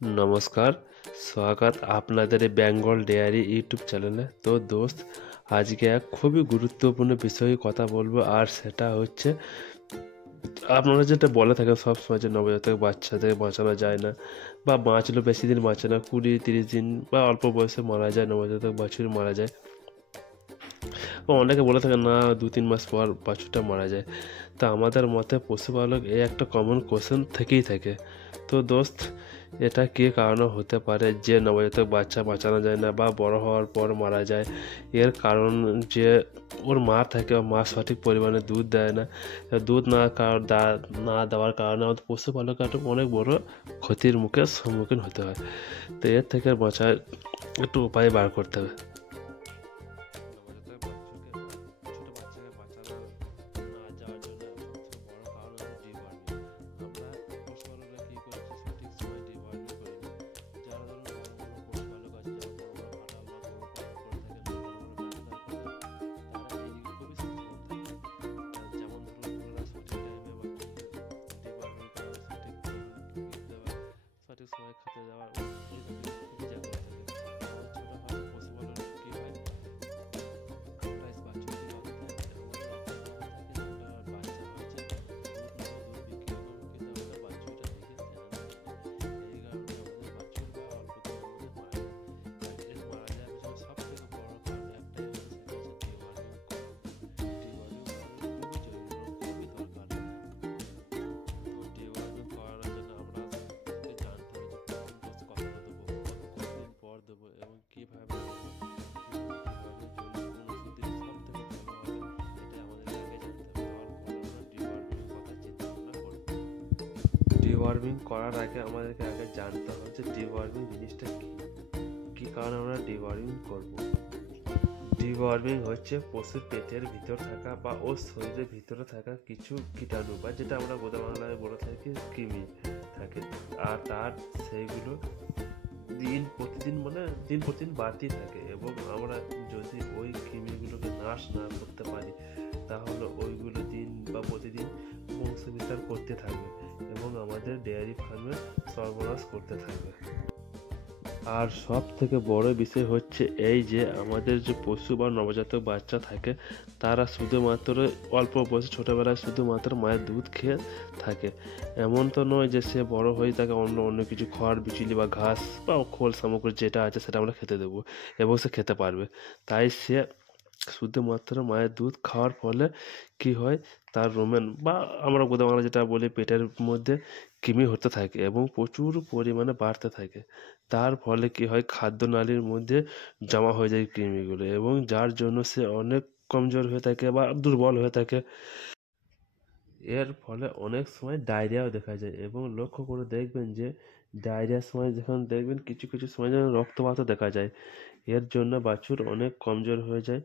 नमस्कार। स्वागत আপনাদের এই বেঙ্গল ডেয়ারি ইউটিউব চ্যানেলে। তো দোস্ত, আজকে এক খুবই গুরুত্বপূর্ণ বিষয়ে কথা বলবো, আর সেটা হচ্ছে আপনারা যেটা বলে থাকেন সবসময় যে নবজাতক বাচ্চাদের বাঁচানো যায় না, বা বাঁচলেও বেশি দিন বাঁচে না, 20-30 দিন বা অল্প বয়সে মারা যায়, নবজাতক বাছুর মারা যায়। বা অনেকে বলে থাকেন না, 2-3 মাস পর বাছুরটা মারা যায়। তা আমাদের মতে পশুপালক এই একটা কমন কোশ্চেন থেকেই থাকে। তো দোস্ত, এটা কী কারণে হতে পারে যে নবজাতক বাচ্চা বাঁচানো যায় না বা বড় হওয়ার পর মারা যায়? এর কারণ যে ওর মা থাকে, ও মা সঠিক পরিমাণে দুধ দেয় না। দুধ না দেওয়ার কারণে আমাদের পশুপালকের একটা অনেক বড় ক্ষতির মুখে সম্মুখীন হতে হয়। তো এর থেকে বাঁচার একটু উপায় বার করতে হবে। নবজাতক বাচ্চাকে বাঁচানো না যাওয়ার জন্য সবথেকে বড় কারণ হচ্ছে ডিওয়ার্মিং। আমরা পশুপালকরা কী করছি, সঠিক সময় ডিওয়ার্মিং করি না। যারা ধরুন বড় বড় পশুপালক আছে, যারা বড় বড় খাটাল বা গরু পালন করে থাকেন, বড় বড় ব্যবসা করে, তারা এইদিকে খুবই সচেতন থাকে। যেমন ধরুন ওনারা সঠিক টাইমে বাচ্চাদের ডিওয়ার্মিং করা, সঠিক ফিড দেওয়া, সঠিক সময় খেতে দেওয়া, এই দিকে খুবই জাগ্রত থাকে। আমাদের ছোটোখাটো পশুপালন কী হয়, প্রায় বাছুর দিয়ে অত থাকে না, এমন রকম থাকে যে ওটা বাচ্চা হয়েছে, দুধ নেবে, দুধ বিক্রি করবো, কিন্তু আমাদের বাছুরটা দেখে ধ্যান থাকে না। এই কারণে আমাদের বাছুর বা অল্প দিনের মধ্যে মারা যায়। আর এর মারা যাওয়ার পেছনে সব থেকে বড় কারণ একটাই হচ্ছে, সেটা হচ্ছে ডিওয়ার্মিং করা। ডিওয়ার্মিং করানো খুবই জরুরি এবং খুবই দরকার। তো ডিওয়ার্মিং করানোর জন্য আমরা থেকে জানতে হবে যে প্রথম ডোজ কখন দেবো, কতদিন পর দেবো এবং কীভাবে দেবো, এবং ডিওয়ার্মিং জন্য কোন ওষুধ দিলে সব থেকে ভালো হবে, এটা আমাদেরকে আগে জানতে হবে। তারপরে আমরা ডিওয়ার্মিং কথা চিন্তা ভাবনা করবো। ডিওয়ার্মিং করার আগে আমাদেরকে আগে জানতে হবে যে ডিওয়ার্মিং জিনিসটা কী, কী কারণে আমরা ডিওয়ার্মিং করবো। ডিওয়ার্মিং হচ্ছে পশুর পেটের ভিতর থাকা বা ওর শরীরের ভিতরে থাকা কিছু কীটাণু, বা যেটা আমরা বোধ বাংলায় বলে থাকি কৃমি থাকে, আর তার সেইগুলো দিন প্রতিদিন বাড়তেই থাকে, এবং আমরা যদি ওই কৃমিগুলোকে নাশ না করতে পারি, তাহলে ওইগুলো দিন বা প্রতিদিন বংশবিস্তার করতে থাকবে এবং আমাদের ডেয়ারি ফার্মে সর্বনাশ করতে থাকবে। আর সব থেকে বড় বিষয় হচ্ছে এই যে আমাদের যে পশু বা নবজাতক বাচ্চা থাকে, তারা শুধুমাত্র অল্প বয়সে ছোটোবেলায় শুধুমাত্র মায়ের দুধ খেয়ে থাকে। এমন তো নয় যে সে বড় হয়ে তাকে অন্য কিছু খড় বিচুলি বা ঘাস বা খোল সামগ্রী যেটা আছে সেটা আমরা খেতে দেবো এবং সে খেতে পারবে। তাই সে শুধুমাত্র মায়ের দুধ খাওয়ার ফলে কী হয়, তার রোমেন বা আমরা গোদা বাংলা যেটা বলি পেটের মধ্যে কৃমি হতে থাকে এবং প্রচুর পরিমাণে বাড়তে থাকে। তার ফলে কী হয়, খাদ্যনালীর মধ্যে জমা হয়ে যায় কৃমিগুলো, এবং যার জন্য সে অনেক কমজোর হয়ে থাকে বা দুর্বল হয়ে থাকে। এর ফলে অনেক সময় ডায়রিয়াও দেখা যায়, এবং লক্ষ্য করে দেখবেন যে ডায়রিয়ার সময় যখন দেখবেন কিছু কিছু সময় যেন রক্তপাতও দেখা যায়। এর জন্য বাছুর অনেক কমজোর হয়ে যায়।